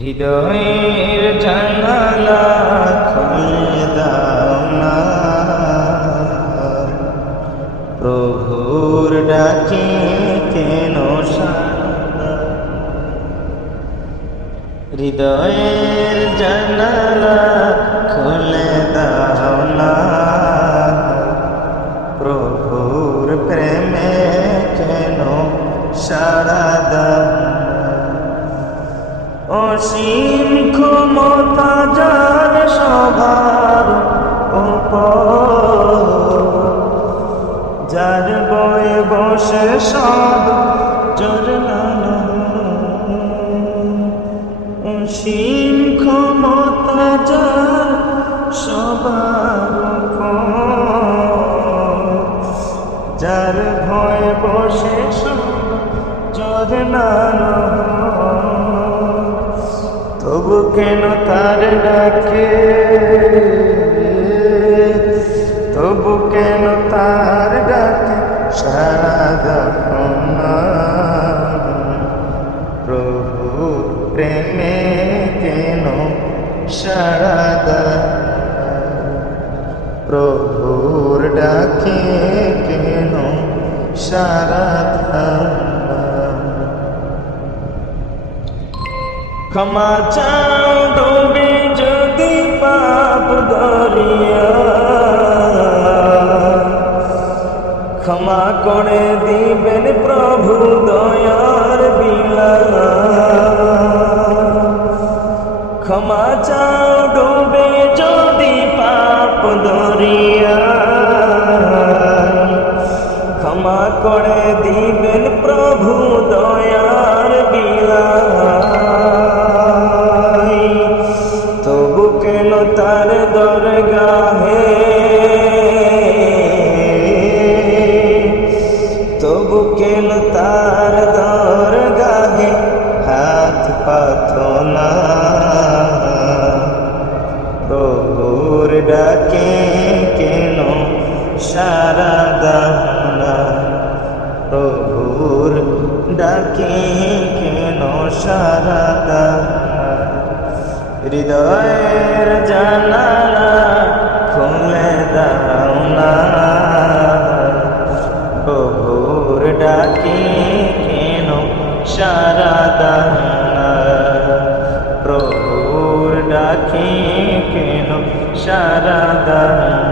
হৃদয়ের জানালা খুলে দাও না, প্রভুর ডাকে কেন সাড়া। হৃদয়ের জানালা খুলে দাও না, প্রভুর প্রেমে কেন সাড়া দাও। অসীম ক্ষমতা যার সবার উপর, যার বয়ে বসে সব জরনানো। অসীম ক্ষমতা যার সবার উপর, যার ভয়ে বসে সব জরনানো। তবু কেন তার ডাকে, তবু কেন তার ডাকে সাড়া দাও না, প্রভু প্রেমে কেন সাড়া দাও। প্রভুর ডাকে কেন সাড়া দাও। ক্ষমা চাও ডুবে যদি পাপ দরিয়া, ক্ষমা করে দিবেন প্রভু দয়ার বিলা। ক্ষমা চাও ডুবে যদি পাপ দরিয়া, ক্ষমা করে দিবেন প্রভু দয়ার বিলা। তবু কেন তার দরগাহে, তবু কেন তার দরগাহে হাত পাতো না, প্রভুর ডাকে কেন সাড়া দাও না, প্রভুর ডাকে কেন সাড়া দাও না। হৃদয়ের জানালা খুলে দাও না, প্রভুর ডাকে কেন সাড়া দাও না, প্রভুর ডাকে কেন সাড়া দাও।